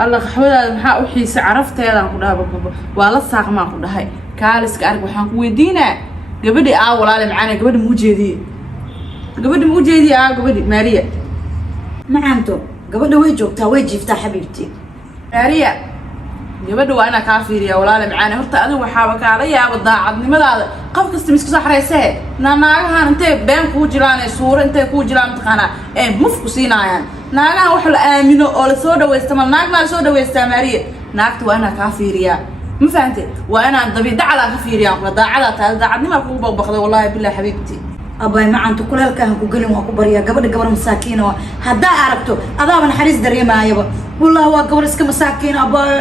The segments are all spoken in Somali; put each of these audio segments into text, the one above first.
الله خحودا maxaa u xiisa carafteedan ku dhahay baba waa la saaqmaa ku dhahay kaaliska arag waxaan ku weydiinaa gabadhi walaal macaan gabadhi mu jeedii gabadhi Maria macaanto gabadha way joogtaa way jiiftaa xabiibti Maria gabadha waa ina ka fiiriya walaal macaan horta adigu waxaaba kaala yaaba daacadnimadaada qof kasta misku saxreysay naagahan intee been ku jiraan suura intee ku jiraan taqana mufku siinayaan naagahan wax la aamino oo la soo dhaweysto ma naag ma soo dhaweysta Maria naagta waa ina ka fiiriya ma fahantay waa ina dabiicada ka fiiriya daacada daacadnimo ku baqbaqdo wallahi billahi xabiibti abay macaanto kulaalkan ku galin waa ku bariya gabadha gabar masaakiin oo hadaa aragto adaaba naxariis dareemaayaba wallahi waa gabar iska masaakiin abay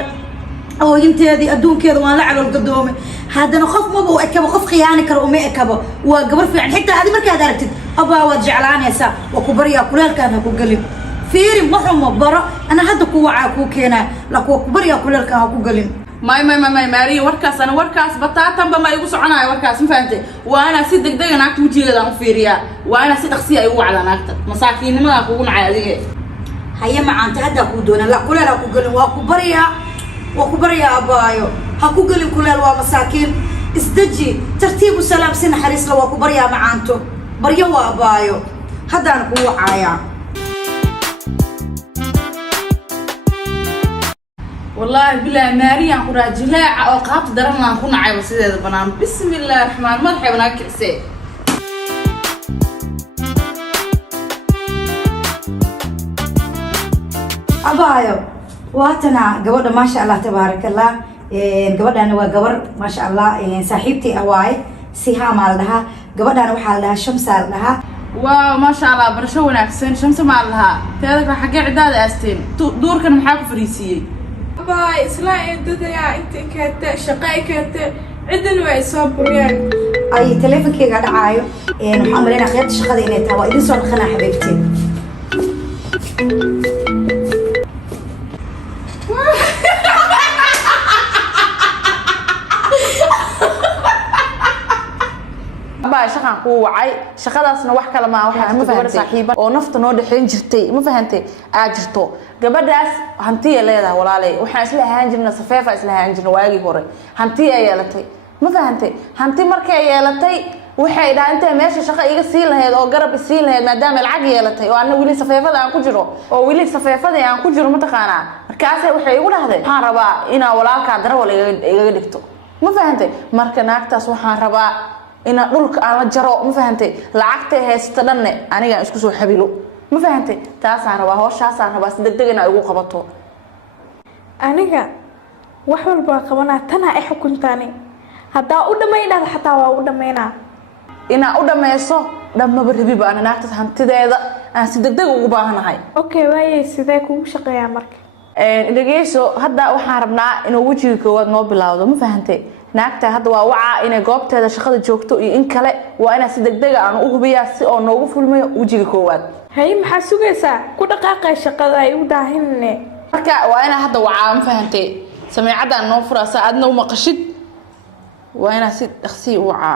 oo inteedii adduunkeeda waan la calool gadoomay haddana qof maba u ekabo qof khiyaani karo uma ekabo waa gabar fiican xitaa adi markaad aragtid abaa waad jeclaanaysaa waa ku bariya kulaalkan ha ku galin fiiri ma xumo baro ana hadda ku wacaa ku keenaa laakiin waa ku bariya kulaalkan ha ku galin may Maria warkaas ana warkaas bataatan ba ma igu soconaay warkaas ma fahantay waana si degdeg ah naagta wajigeeda aan fiiriya waana si dhaqsi ay u wacda naagta masaakiinimada kugu nacay adiga haya macaanta hadda ku doona la kulaal ku galin waa ku bariya abaayo ha ku galin kulaal waa masaakiin isdaji tartiib salaam sin xariis la waa ku bariya macaanto bariyo waa abaayo haddaan ku wacaaya والله بالله ماريا قرا جلاعة أو قابت درنا نكون عايبة سيدة بنام بسم الله الرحمن الرحيم مرحبا كرسي abaayo waatana gabadha ma sha Allah tabaaraka Allah gabadhana waa gabar ma sha Allah saaxiibtii awaay siha maaldaha gabadhana waxa la dhahaa Shamsa la dhahaa واو ما شاء الله برشا وناكسين شمس مالها تهذا حاجة عداد أستين دور كان محاكو فريسية باي إسلا إنتديا إنت كات شقاي كات عدن ويصاب بريان أي تلفون كي قاعد عايو محمد أنا خيرت شقة إني توا إذا صار خنا حبيبتي باي شقان كو وعي شقadaasna wax kala ma waxa ma fahantay saaxiiba oo nafta noo dhaxeen jirtay ma fahantay jirto gabadhaas hanti ay leedahay walaalay waxa isla ahaan jirna safeefa isla ahaan jirna waagi hore hanti ay yeelatay ma fahantay hanti markay yeelatay waxay dhaantay meesha shaqo iga sii lahayd oo garab sii lahayd maadaama lacag yeelatay oo ana wili safeefada aan ku jiro oo wili safeefada aan ku jiro ma taqaana markaas waxay igu dhahday waxaan rabaa ina walaalka darawal iga dhigto ma fahantay marka naagtaas waxaan rabaa ina dhulka aan la jaro ma fahantay lacagta heesta dhanne aniga isku soo xabilo ma fahantay taas aan rabaa hooshaaas aan rabaa si degdeg ah ugu qabato aniga wax walba qabana tana ay xukuntaani hadaa u dhameeyay xataa waa u dhameeyna ina u dhameeyso dhamaba rabi baan naagta hantideeda aan si degdeg ugu baahanahay okay waayay sidee kugu shaqeeyaa marka dhageyso hadda waxaan rabnaa inuu wajiga koowaad noo bilaawdo ma fahantay naagta hadda waa waca inay goobteeda shaqada joogto iyo in kale waa ina si degdeg ah aan u hubiyaa si oo noogu fulmayo wajiga koowaad hay maxaa sugaysaa ku dhaqaaqay shaqada ay u daahinne marka waa ina hadda waca ma fahantay sameecada noo furasa adna uma qashid waa ina si dhaqsi u waca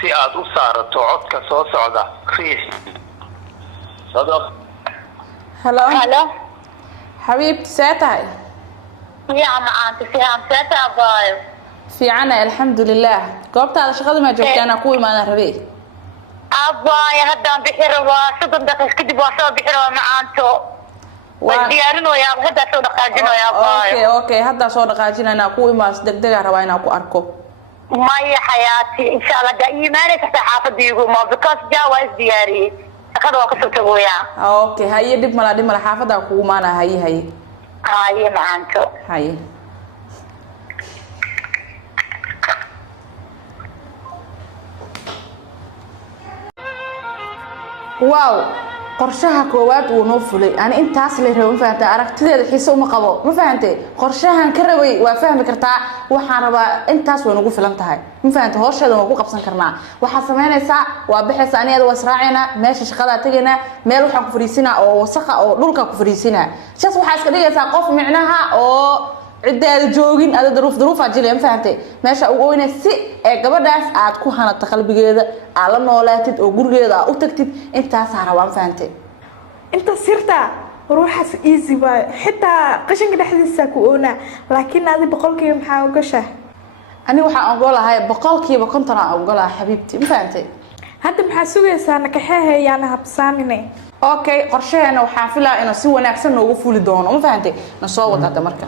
si aad u saarato codka soo socda riix صدق هلا حبيبتي ساتعي يا معانت فيها مساتة بايو في عنا الحمد لله قبت على شغل ما جبت أنا قوي ما أنا ربي أباي هدان بحروا صدق دقيق كدي بواسو بحروا معانتو وديارين ويا هدا سو دقاجين ويا بايو أوكي هدا سو دقاجين أنا قوي ما صدق دقا رواينا أكو أركو ما هي حياتي إن شاء الله دائما كنت حافظ يقول ما بكاس جواز دياري أخذ وقت تقويا أوكي هاي دب ملا حافظة أكو ما أنا هاي هاي معانتو هاي واو qorshaha koowaad uu noo fulay ani intaas la rabay faanta aragtideeda xiiso uma qabo ma faantay qorshahan ka rabay waa fahmi kartaa waxaan rabaa intaas way nagu filan tahay ma faantay hooshada waan ku qabsan karnaa waxa sameynaysa waa bixisa aniga waa israacina meesha shaqada tagayna meel waxaan ku fariisina oo wasakha oo dhulka ku fariisina saas waxa iska dhigaysa qof micnaha oo cidaada joogin ada duruuf ajilay ma fahantay meesha ugu weynay si ee gabadhaas aad ku hanata qalbigeeda aad la noolaatid oo gurigeeda aad u tagtid intaas rabaan fahantay inta sirta ruuxas easy baa xitaa qashinka dhexdiisa ku oona laakiin aad boqolkiiba maxaa uga shaah ani waxaan ogolahay boqolkiiba 50 aan ogolahay xabiibti ma fahantay hadda maxaa sugaysaa nakaxeeyana habsaamine okay qorsheena waxaan filaa inuu si wanaagsan noogu fuli doono ma fahantay na soo wadada marka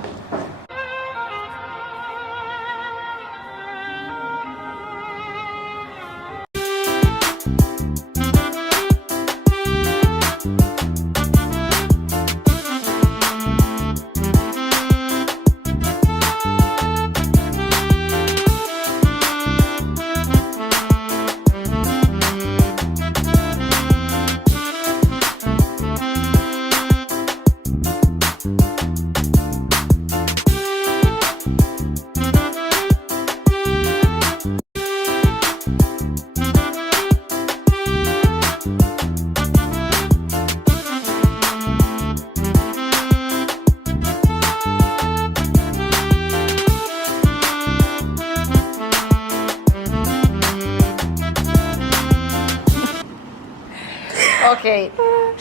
okay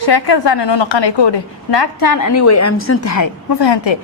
sheekada saan inoo noqonay koode naagtan ani way aaminsan tahay ma fahantay